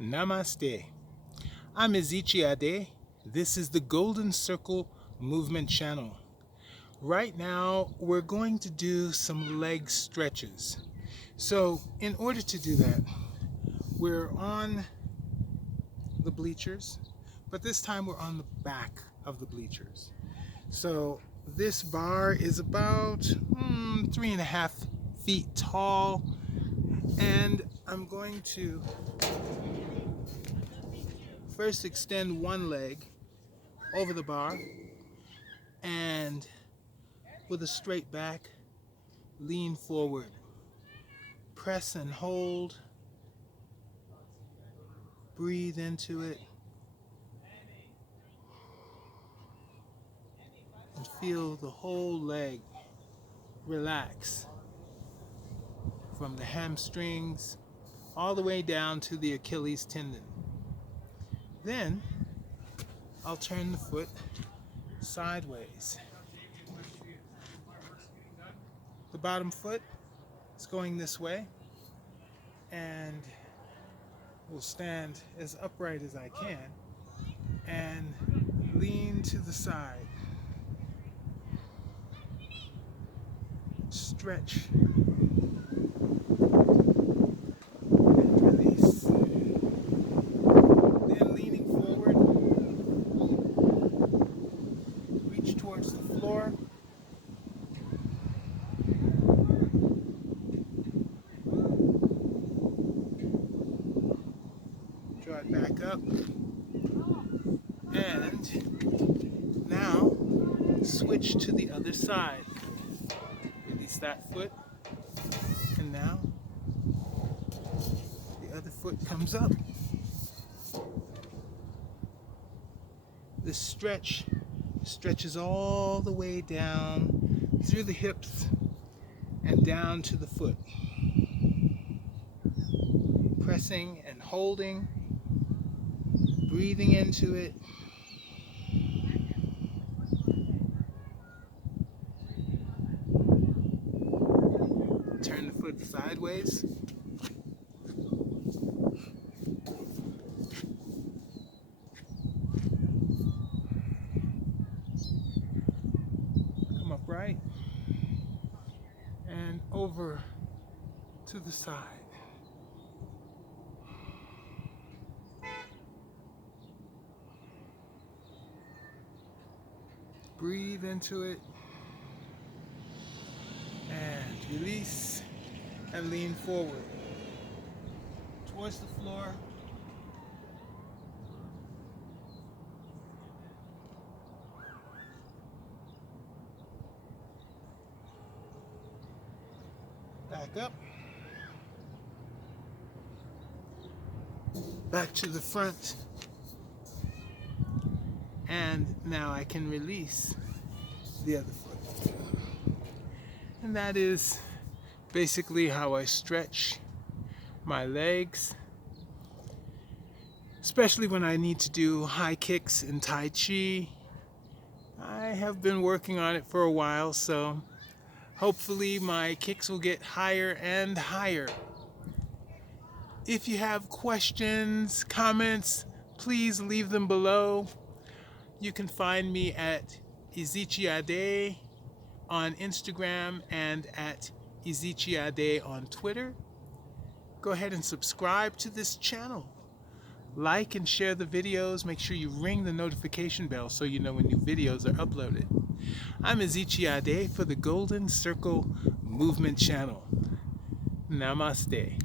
Namaste. I'm Ezechi Ade. This is the Golden Circle Movement Channel. Right now, we're going to do some leg stretches. So, in order to do that, we're on the bleachers, but this time we're on the back of the bleachers. So, this bar is about 3.5 feet tall, and I'm going to first extend one leg over the bar and with a straight back, lean forward, press and hold, breathe into it, and feel the whole leg relax from the hamstrings all the way down to the Achilles tendon. Then I'll turn the foot sideways. The bottom foot is going this way, and will stand as upright as I can and lean to the side. Stretch and release. Then leaning forward, reach towards the floor. Draw it back up. And now switch to the other side. Release that foot. And now the other foot comes up. This stretch stretches all the way down through the hips and down to the foot. Pressing and holding, breathing into it. Turn the foot sideways. Come upright and over to the side. Breathe into it and release and lean forward towards the floor. Back up. Back to the front. And now I can release the other foot. And that is basically how I stretch my legs, especially when I need to do high kicks in Tai Chi. I have been working on it for a while, so hopefully my kicks will get higher and higher. If you have questions, comments, please leave them below. You can find me at Ezechi Ade on Instagram and at Ezechi Ade on Twitter. Go ahead and subscribe to this channel. Like and share the videos. Make sure you ring the notification bell so you know when new videos are uploaded. I'm Ezechi Ade for the Golden Circle Movement Channel. Namaste.